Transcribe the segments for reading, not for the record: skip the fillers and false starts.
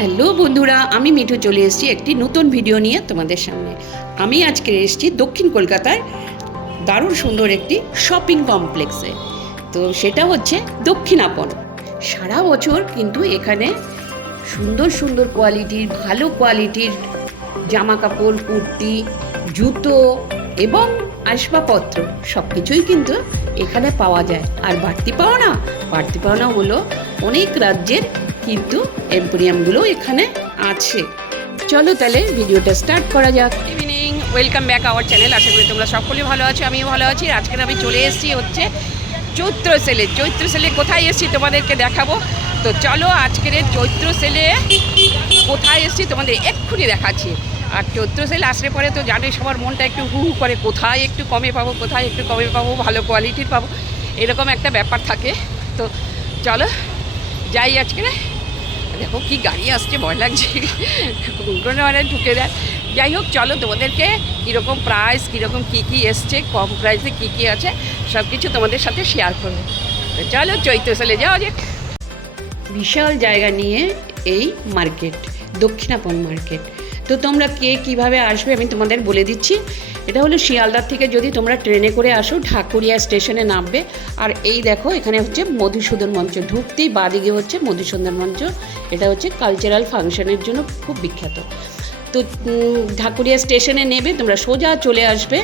Hello বন্ধুরা, আমি মিঠু চলে এসেছি একটি নতুন ভিডিও নিয়ে তোমাদের সামনে। আমি আজকে এসেছি দক্ষিণ কলকাতায় দারুণ সুন্দর একটি শপিং কমপ্লেক্সে। তো সেটা হচ্ছে দক্ষিণাপন। সারা বছর কিন্তু এখানে সুন্দর সুন্দর কোয়ালিটির, ভালো কোয়ালিটির জামা কাপড়, কুর্তি, জুতো এবং আসবাবপত্র সব কিছুই কিন্তু এখানে পাওয়া যায়। আর বাড়তি পাওনা হলো অনেক রাজ্যের কিন্তু এম্পোরিয়ামগুলো এখানে আছে। চলো তাহলে ভিডিওটা স্টার্ট করা যাক। Good evening, welcome back our channel. আশা করি তোমরা সকলেই ভালো আছো, আমিও ভালো আছি। আজকে আমি চলে এসেছি হচ্ছে চৈত্র সেলে কোথায় এসেছি তোমাদেরকে দেখাবো। তো চলো আজকের চৈত্র সেলে কোথায় এসেছি তোমাদের এক্ষুনি দেখাচ্ছি। আর চৈত্র সেল আসলে পরে তো জানে সবার মনটা একটু হু হু করে, কোথায় একটু কমে পাবো, ভালো কোয়ালিটির পাবো, এরকম একটা ব্যাপার থাকে। তো চলো যাই আজকে। দেখো কি গাড়ি আসছে, ভয় লাগছে, কোন ঢুকে দেয়। যাই হোক, চলো তোমাদেরকে কীরকম প্রাইস, কীরকম কী এসছে, কম প্রাইসে কী আছে সব কিছু তোমাদের সাথে শেয়ার করবো। তো চলো চৈত্র সেলে যাওয়া যাক। বিশাল জায়গা নিয়ে এই মার্কেট, দক্ষিণাপন মার্কেট। তো তোমরা কে কীভাবে আসবে আমি তোমাদের বলে দিচ্ছি। এটা হলো শিয়ালদার থেকে যদি তোমরা ট্রেনে করে আসো, ঢাকুরিয়া স্টেশনে নামবে। আর এই দেখো এখানে হচ্ছে মধুসূদন মঞ্চ, ঢুকতেই বাদিকে হচ্ছে মধুসূদন মঞ্চ। এটা হচ্ছে কালচারাল ফাংশনের জন্য খুব বিখ্যাত। তো ঢাকুরিয়া স্টেশনে নেবে, তোমরা সোজা চলে আসবে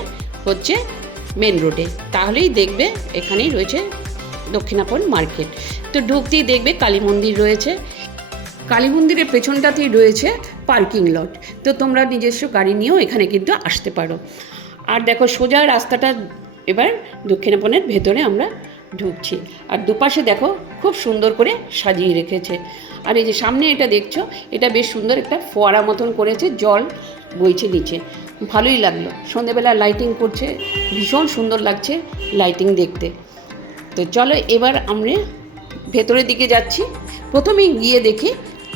হচ্ছে মেন রোডে, তাহলেই দেখবে এখানেই রয়েছে দক্ষিণাপন মার্কেট। তো ঢুকতেই দেখবে কালী মন্দির রয়েছে, কালী মন্দিরের পেছনটাতেই রয়েছে পার্কিং লট। তো তোমরা নিজস্ব গাড়ি নিয়েও এখানে কিন্তু আসতে পারো। আর দেখো সোজা রাস্তাটা এবার দক্ষিণাপনের ভেতরে আমরা ঢুকছি। আর দুপাশে দেখো খুব সুন্দর করে সাজিয়ে রেখেছে। আর এই যে সামনে এটা দেখছো, এটা বেশ সুন্দর একটা ফোয়ারা মতন করেছে, জল বইছে নিচে, ভালোই লাগলো। সন্ধেবেলা লাইটিং করছে, ভীষণ সুন্দর লাগছে লাইটিং দেখতে। তো চলো এবার আমরা ভেতরের দিকে যাচ্ছি। প্রথমেই গিয়ে দেখি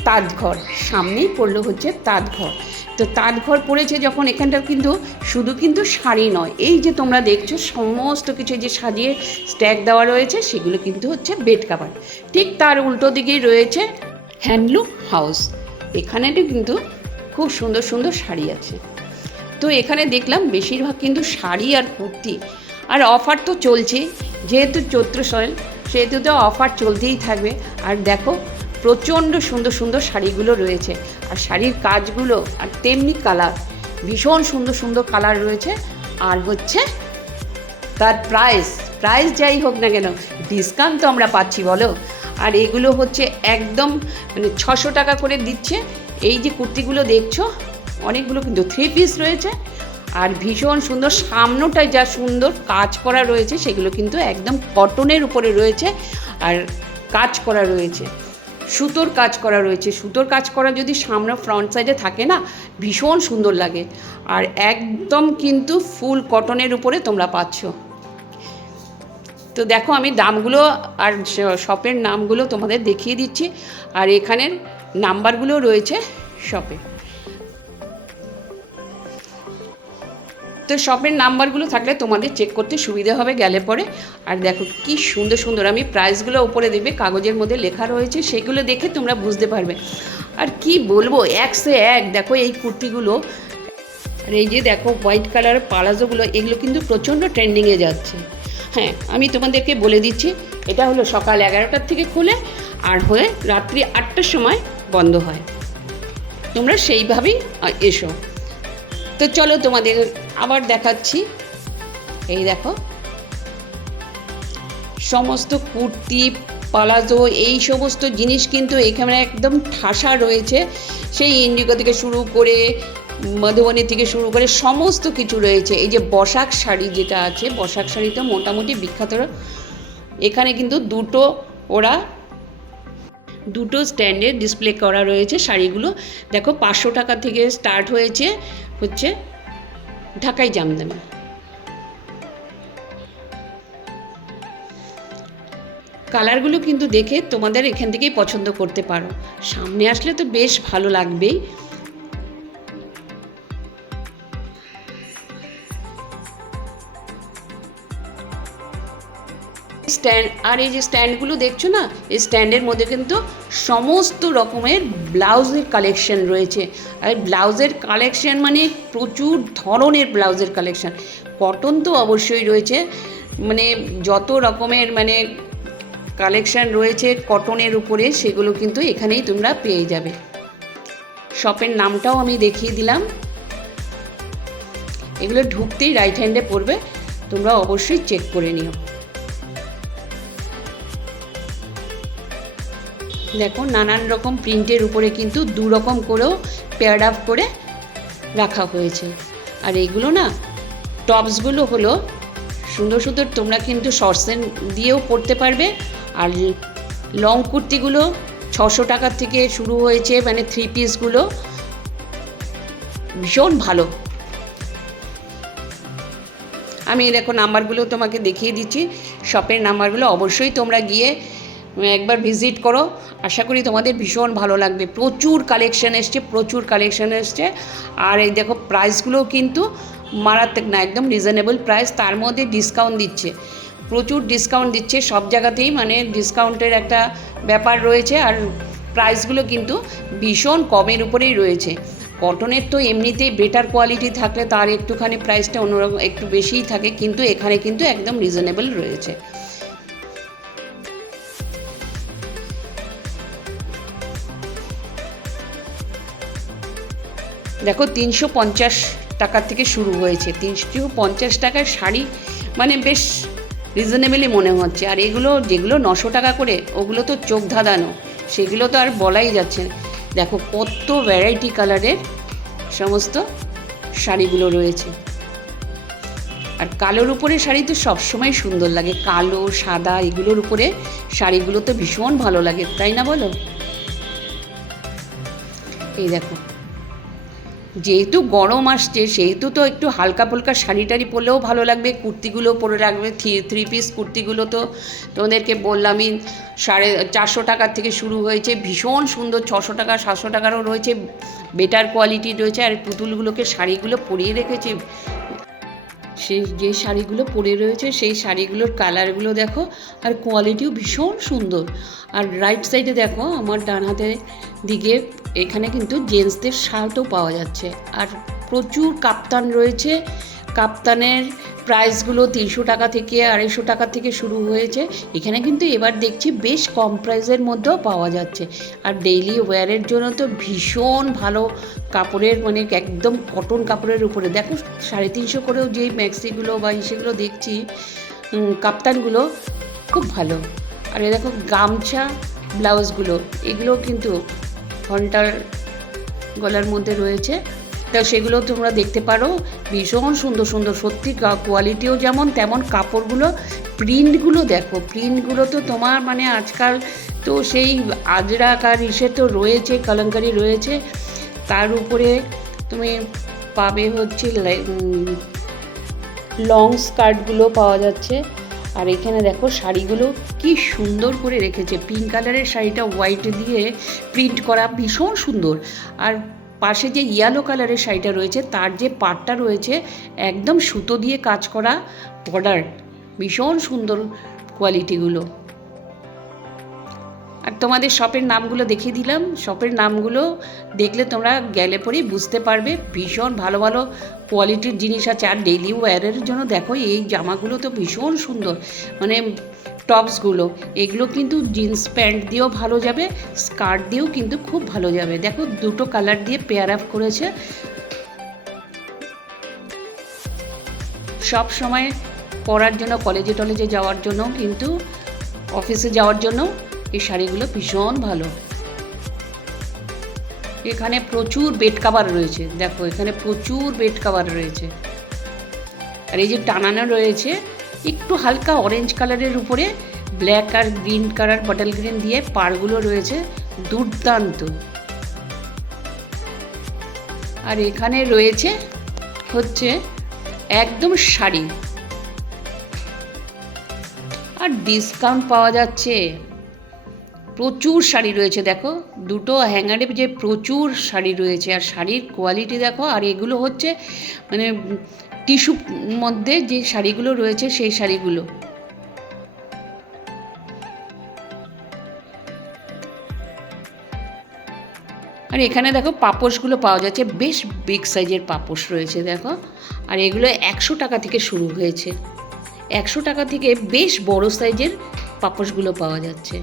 তাজঘর, সামনেই পড়লো হচ্ছে তাজঘর। তো তাজঘর পড়েছে যখন, এখানটার কিন্তু শুধু কিন্তু শাড়ি নয়, এই যে তোমরা দেখছো সমস্ত কিছু যে সাজিয়ে স্ট্যাক দেওয়া রয়েছে সেগুলো কিন্তু হচ্ছে বেড কাভার। ঠিক তার উল্টো দিকেই রয়েছে হ্যান্ডলুম হাউস, এখানে কিন্তু খুব সুন্দর সুন্দর শাড়ি আছে। তো এখানে দেখলাম বেশিরভাগ কিন্তু শাড়ি আর কুর্তি। আর অফার তো চলছে, যেহেতু চৈত্র সেল সেহেতু তো অফার চলতেই থাকবে। আর দেখো প্রচণ্ড সুন্দর সুন্দর শাড়িগুলো রয়েছে, আর শাড়ির কাজগুলো আর তেমনি কালার, ভীষণ সুন্দর সুন্দর কালার রয়েছে। আর হচ্ছে তার প্রাইস যাই হোক না কেন, ডিসকাউন্ট তো আমরা পাচ্ছি বলো। আর এগুলো হচ্ছে একদম মানে 600 টাকা করে দিচ্ছে। এই যে কুর্তিগুলো দেখছো অনেকগুলো কিন্তু 3 পিস রয়েছে, আর ভীষণ সুন্দর, সামনেটায় যা সুন্দর কাজ করা রয়েছে সেগুলো কিন্তু একদম কটনের উপরে রয়েছে। আর কাজ করা রয়েছে, সুতোর কাজ করা রয়েছে। সুতোর কাজ করা যদি সামনে ফ্রন্ট সাইডে থাকে না, ভীষণ সুন্দর লাগে। আর একদম কিন্তু ফুল কটনের উপরে তোমরা পাচ্ছ। তো দেখো আমি দামগুলো আর শপের নামগুলো তোমাদের দেখিয়ে দিচ্ছি। আর এখানের নাম্বারগুলো রয়েছে শপে। তো শপের নাম্বারগুলো থাকলে তোমাদের চেক করতে সুবিধা হবে গেলে পরে। আর দেখো কি সুন্দর সুন্দর, আমি প্রাইসগুলো ওপরে দেখবে কাগজের মধ্যে লেখা রয়েছে, সেগুলো দেখে তোমরা বুঝতে পারবে। আর কি বলবো, এক সে এক। দেখো এই কুর্তিগুলো, আর এই যে দেখো হোয়াইট কালারের পালাজোগুলো, এগুলো কিন্তু প্রচণ্ড ট্রেন্ডিংয়ে যাচ্ছে। হ্যাঁ, আমি তোমাদেরকে বলে দিচ্ছি, এটা হলো সকাল 11টার থেকে খুলে আর হয়ে রাত্রি 8টার সময় বন্ধ হয়। তোমরা সেইভাবেই এসো। তো চলো তোমাদের আবার দেখাচ্ছি। এই দেখো সমস্ত কুর্তি, পালাজো, এই সমস্ত জিনিস কিন্তু এখানে একদম ঠাসা রয়েছে। সেই ইন্ডিগো থেকে শুরু করে মধুবনী থেকে শুরু করে সমস্ত কিছু রয়েছে। এই যে বসাক শাড়ি যেটা আছে, বসাক শাড়ি তো মোটামুটি বিখ্যাত। এখানে কিন্তু দুটো স্ট্যান্ডে ডিসপ্লে করা রয়েছে শাড়িগুলো। দেখো 500 টাকা থেকে স্টার্ট হয়েছে হচ্ছে ঢাকাই জামদানি। কালারগুলো কিন্তু দেখে তোমাদের এখান থেকেই পছন্দ করতে পারো, সামনে আসলে তো বেশ ভালো লাগবেই। স্ট্যান্ড, আর এই যে স্ট্যান্ডগুলো দেখছো না, এই স্ট্যান্ডের মধ্যে কিন্তু সমস্ত রকমের ব্লাউজের কালেকশন রয়েছে। আর ব্লাউজের কালেকশন মানে প্রচুর ধরনের ব্লাউজের কালেকশন। কটন তো অবশ্যই রয়েছে, মানে যত রকমের মানে কালেকশন রয়েছে কটনের উপরে, সেগুলো কিন্তু এখানেই তোমরা পেয়ে যাবে। শপের নামটাও আমি দেখিয়ে দিলাম। এগুলো ঢুকতেই রাইট হ্যান্ডে পড়বে, তোমরা অবশ্যই চেক করে নিও। দেখো নানান রকম প্রিন্টের উপরে কিন্তু দু রকম করেও পেয়ার আপ করে রাখা হয়েছে। আর এইগুলো না, টপসগুলো হলো সুন্দর সুন্দর, তোমরা কিন্তু শর্টসেন দিয়েও পরতে পারবে। আর লং কুর্তিগুলো 600 টাকার থেকে শুরু হয়েছে, মানে 3 পিসগুলো ভীষণ ভালো। আমি দেখো নাম্বারগুলো তোমাকে দেখিয়ে দিচ্ছি, শপের নাম্বারগুলো। অবশ্যই তোমরা গিয়ে একবার ভিজিট করো, আশা করি তোমাদের ভীষণ ভালো লাগবে। প্রচুর কালেকশন এসছে। আর এই দেখো প্রাইসগুলোও কিন্তু মারাত্মক না, একদম রিজনেবল প্রাইস, তার মধ্যে ডিসকাউন্ট দিচ্ছে, প্রচুর ডিসকাউন্ট দিচ্ছে সব জায়গাতেই, মানে ডিসকাউন্টের একটা ব্যাপার রয়েছে। আর প্রাইসগুলো কিন্তু ভীষণ কমের উপরেই রয়েছে। কটনের তো এমনিতেই বেটার কোয়ালিটি থাকলে তার একটুখানি প্রাইসটা অন্যরকম একটু বেশিই থাকে, কিন্তু এখানে কিন্তু একদম রিজনেবল রয়েছে। দেখো 350 টাকার থেকে শুরু হয়েছে, 350 টাকার শাড়ি মানে বেশ রিজনেবলই মনে হচ্ছে। আর এগুলো যেগুলো 900 টাকা করে, ওগুলো তো চোখ ধাঁধানো, সেগুলো তো আর বলাই যাচ্ছে। দেখো কত ভ্যারাইটি কালারের সমস্ত শাড়িগুলো রয়েছে। আর কালোর উপরে শাড়ি তো সবসময় সুন্দর লাগে, কালো সাদা এগুলোর উপরে শাড়িগুলো তো ভীষণ ভালো লাগে, তাই না বলো? এই দেখো, যেহেতু গরম আসছে সেহেতু তো একটু হালকা ফুলকা শাড়ি টাড়ি পরলেও ভালো লাগবে। কুর্তিগুলো পরে রাখবে, 3 পিস কুর্তিগুলো তো তোমাদেরকে বললামই 450 টাকার থেকে শুরু হয়েছে, ভীষণ সুন্দর। 600 টাকা 700 টাকারও রয়েছে, বেটার কোয়ালিটি রয়েছে। আর পুতুলগুলোকে শাড়িগুলো পরিয়ে রেখেছে, সেই যে শাড়িগুলো পরে রয়েছে সেই শাড়িগুলোর কালারগুলো দেখো, আর কোয়ালিটিও ভীষণ সুন্দর। আর রাইট সাইডে দেখো আমার ডান হাতের দিকে, এখানে কিন্তু জেন্টসদের শার্টও পাওয়া যাচ্ছে। আর প্রচুর কাপ্তান রয়েছে, কাপ্তানের প্রাইসগুলো 300 টাকা থেকে 250 টাকা থেকে শুরু হয়েছে। এখানে কিন্তু এবার দেখছি বেশ কম প্রাইসের মধ্যেও পাওয়া যাচ্ছে। আর ডেইলি ওয়্যারের জন্য তো ভীষণ ভালো কাপড়ের, মানে একদম কটন কাপড়ের উপরে দেখো 350 করেও যেই ম্যাক্সিগুলো বা ইসেগুলো দেখছি, কাপ্তানগুলো খুব ভালো। আর এ দেখো গামছা ব্লাউজগুলো, এগুলো কিন্তু ঘন্টার গলার মধ্যে রয়েছে, তো সেগুলো তোমরা দেখতে পারো, ভীষণ সুন্দর সুন্দর, সত্যি কোয়ালিটিও যেমন তেমন। কাপড়গুলো প্রিন্টগুলো দেখো, প্রিন্টগুলো তো তোমার মানে আজকাল তো সেই আজরাক আর ইসে তো রয়েছে, কলঙ্কারি রয়েছে, তার উপরে তুমি পাবে হচ্ছে লং স্কার্টগুলো পাওয়া যাচ্ছে। আর এখানে দেখো শাড়িগুলো কি সুন্দর করে রেখেছে, পিঙ্ক কালারের শাড়িটা হোয়াইট দিয়ে প্রিন্ট করা, ভীষণ সুন্দর। আর পাশে যে ইয়েলো কালারের শাড়িটা রয়েছে তার যে পাড়টা রয়েছে একদম সুতো দিয়ে কাজ করা বর্ডার, ভীষণ সুন্দর কোয়ালিটিগুলো। আর তোমাদের শপের নামগুলো দেখিয়ে দিলাম, শপের নামগুলো দেখলে তোমরা গেলে পরেই বুঝতে পারবে, ভীষণ ভালো ভালো কোয়ালিটির জিনিস আছে। আর ডেইলি ওয়্যারের জন্য দেখো এই জামাগুলো তো ভীষণ সুন্দর, মানে টপসগুলো, এগুলো কিন্তু জিন্স প্যান্ট দিয়েও ভালো যাবে, স্কার্ট দিয়েও কিন্তু খুব ভালো যাবে। দেখো দুটো কালার দিয়ে পেয়ার আপ করেছে। সব সময় পরার জন্য, কলেজে টলেজে যাওয়ার জন্য, কিন্তু অফিসে যাওয়ার জন্য এই শাড়িগুলো ভীষণ ভালো। এখানে প্রচুর বেড কাভার রয়েছে, দেখো এখানে প্রচুর বেড কাভার রয়েছে। আর এই যে টানানো রয়েছে একটু হালকা অরেঞ্জ কালারের উপরে ব্ল্যাক আর গ্রিন কালার, বটল গ্রিন দিয়ে পাড়গুলো রয়েছে, দুর্দান্ত। আর এখানে রয়েছে হচ্ছে একদম শাড়ি, আর ডিসকাউন্ট পাওয়া যাচ্ছে, প্রচুর শাড়ি রয়েছে। দেখো দুটো হ্যাঙ্গারে যে প্রচুর শাড়ি রয়েছে, আর শাড়ির কোয়ালিটি দেখো। আর এগুলো হচ্ছে মানে টিস্যুর মধ্যে যে শাড়িগুলো রয়েছে সেই শাড়িগুলো, আর এখানে দেখো পাপোশগুলো পাওয়া যাচ্ছে, বেশ বিগ সাইজের পাপোশ রয়েছে দেখো। আর এগুলো 100 টাকা থেকে শুরু হয়েছে, 100 টাকা থেকে বেশ বড় সাইজের পাপোশগুলো পাওয়া যাচ্ছে।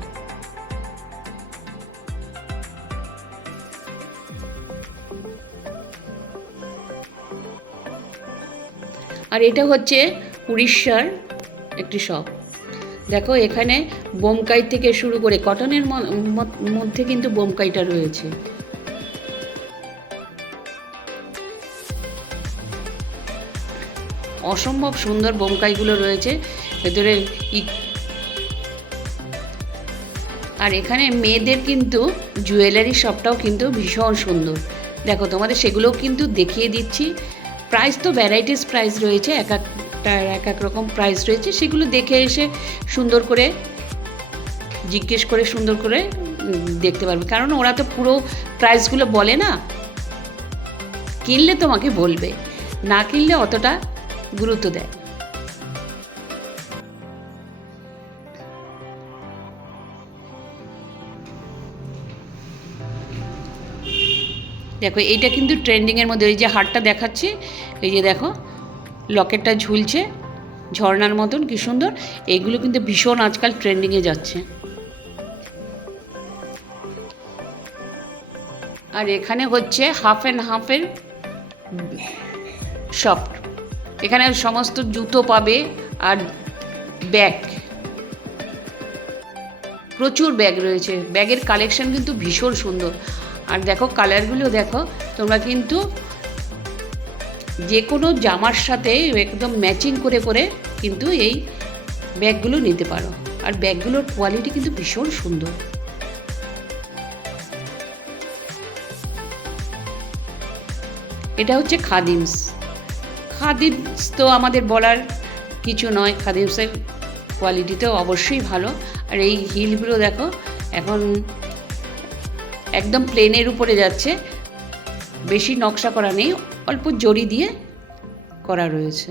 আর এটা হচ্ছে উড়িষ্যার একটি শপ। দেখো এখানে বোমকাই থেকে শুরু করে কটনের মধ্যে কিন্তু বোমকাইটা রয়েছে। অসম্ভব সুন্দর বোমকাইগুলো রয়েছে ভেতরে। আর এখানে মেয়েদের কিন্তু জুয়েলারি শপটাও কিন্তু ভীষণ সুন্দর। দেখো তোমাদের সেগুলোও কিন্তু দেখিয়ে দিচ্ছি। প্রাইস তো ভ্যারাইটিস প্রাইস রয়েছে, এক এক রকম প্রাইস রয়েছে, সেগুলো দেখে এসে সুন্দর করে জিজ্ঞেস করে সুন্দর করে দেখতে পারবে, কারণ ওরা তো পুরো প্রাইসগুলো বলে না। কিনলে তোমাকে বলবে, না কিনলে অতটা গুরুত্ব দেয়। দেখো এইটা কিন্তু ট্রেন্ডিংয়ের মধ্যে, এই যে হারটা দেখাচ্ছি, এই যে দেখো লকেটটা ঝুলছে ঝর্ণার মতন, কি সুন্দর। এইগুলো কিন্তু ভীষণ আজকাল ট্রেন্ডিংয়ে যাচ্ছে। আর এখানে হচ্ছে হাফ অ্যান্ড হাফের শপ। এখানে সমস্ত জুতো পাবে আর ব্যাগ, প্রচুর ব্যাগ রয়েছে। ব্যাগের কালেকশন কিন্তু ভীষণ সুন্দর। আর দেখো কালারগুলো দেখো, তোমরা কিন্তু যে কোনো জামার সাথে একদম ম্যাচিং করে করে কিন্তু এই ব্যাগগুলো নিতে পারো। আর ব্যাগগুলোর কোয়ালিটি কিন্তু ভীষণ সুন্দর। এটা হচ্ছে খাদিমস। খাদিমস তো আমাদের বলার কিছু নয়, খাদিমসের কোয়ালিটি তো অবশ্যই ভালো। আর এই হিলগুলো দেখো এখন একদম প্লেনের উপরে যাচ্ছে, বেশি নকশা করা নেই, অল্প জড়ি দিয়ে করা রয়েছে।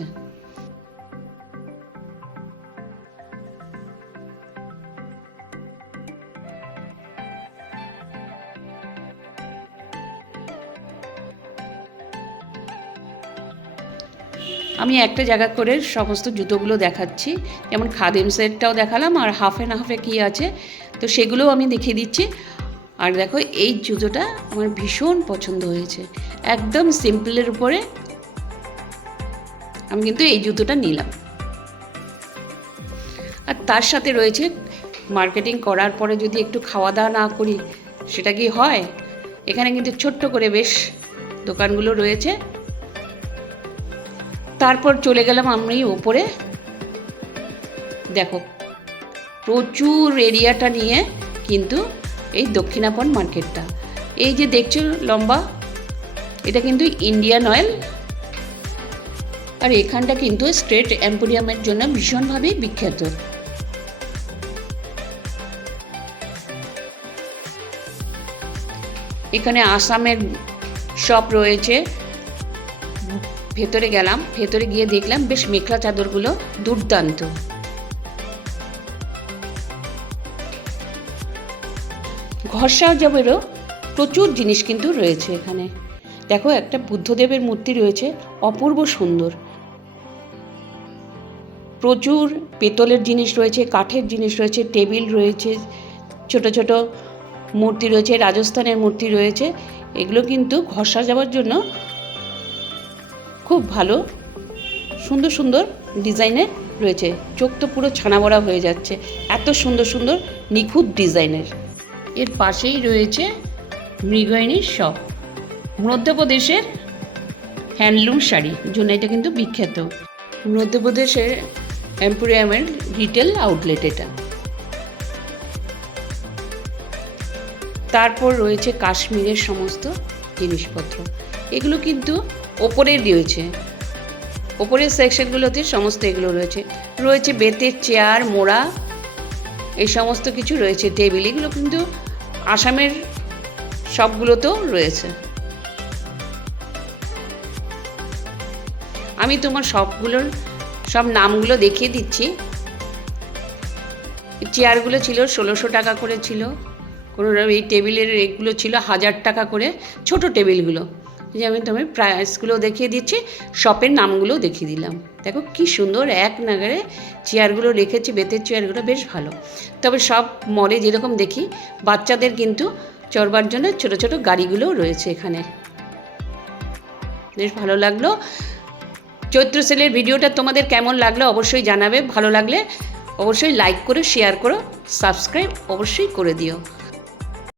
আমি একটা জায়গা করে সমস্ত জুতোগুলো দেখাচ্ছি, যেমন খাদিমসেরটাও দেখালাম, আর হাফ অ্যান্ড হাফে কী আছে তো সেগুলোও আমি দেখিয়ে দিচ্ছি। আর দেখো এই জুতোটা আমার ভীষণ পছন্দ হয়েছে, একদম সিম্পলের উপরে আমি কিন্তু এই জুতোটা নিলাম। আর তার সাথে রয়েছে, মার্কেটিং করার পরে যদি একটু খাওয়া দাওয়া না করি সেটা কি হয়। এখানে কিন্তু ছোট্ট করে বেশ দোকানগুলো রয়েছে। তারপর চলে গেলাম আমি ওপরে। দেখো প্রচুর এরিয়াটা নিয়ে কিন্তু এই দক্ষিণাপন মার্কেটটা, এই যে দেখছো লম্বা, এটা কিন্তু ইন্ডিয়ান অয়েল। আর এখানটা কিন্তু স্ট্রেট এম্পোরিয়ামের জন্য ভীষণভাবে বিখ্যাত। এখানে আসামের শপ রয়েছে। ভেতরে গেলাম, ভেতরে গিয়ে দেখলাম বেশ মেখলা চাদরগুলো দুর্দান্ত। ঘর সাজাবেরও প্রচুর জিনিস কিন্তু রয়েছে এখানে। দেখো একটা বুদ্ধদেবের মূর্তি রয়েছে, অপূর্ব সুন্দর। প্রচুর পেতলের জিনিস রয়েছে, কাঠের জিনিস রয়েছে, টেবিল রয়েছে, ছোট ছোট মূর্তি রয়েছে, রাজস্থানের মূর্তি রয়েছে। এগুলো কিন্তু ঘর সাজাবার জন্য খুব ভালো, সুন্দর সুন্দর ডিজাইনের রয়েছে। চোখ তো পুরো ছানা বড়া হয়ে যাচ্ছে, এত সুন্দর সুন্দর নিখুঁত ডিজাইনের। এর পাশেই রয়েছে মৃগয়ানীর শপ, মধ্যপ্রদেশের হ্যান্ডলুম শাড়ি জন্য এটা কিন্তু বিখ্যাত। মধ্যপ্রদেশের এম্পোরিয়ামের রিটেল আউটলেট এটা। তারপর রয়েছে কাশ্মীরের সমস্ত জিনিসপত্র, এগুলো কিন্তু ওপরের রয়েছে, ওপরের সেকশনগুলোতে সমস্ত এগুলো রয়েছে। রয়েছে বেতের চেয়ার, মোড়া, এই সমস্ত কিছু রয়েছে, টেবিল। এগুলো কিন্তু আসামের সবগুলোতেও রয়েছে। আমি তোমার সবগুলোর সব নামগুলো দেখিয়ে দিচ্ছি। চেয়ারগুলো ছিল 1600 টাকা করে ছিল, কোনো এই টেবিলের এগুলো ছিল 1000 টাকা করে, ছোট টেবিলগুলো। যে আমি তোমায় প্রাইসগুলো দেখিয়ে দিচ্ছি, শপের নামগুলো দেখিয়ে দিলাম। দেখো কি সুন্দর এক নাগারে চেয়ারগুলো রেখেছে, বেতের চেয়ারগুলো বেশ ভালো। তবে সব মলে যেরকম দেখি, বাচ্চাদের কিন্তু চড়বার জন্য ছোট ছোট গাড়িগুলোও রয়েছে এখানে। বেশ ভালো লাগলো। চৈত্র সেলের ভিডিওটা তোমাদের কেমন লাগলো অবশ্যই জানাবে। ভালো লাগলে অবশ্যই লাইক করো, শেয়ার করো, সাবস্ক্রাইব অবশ্যই করে দিও।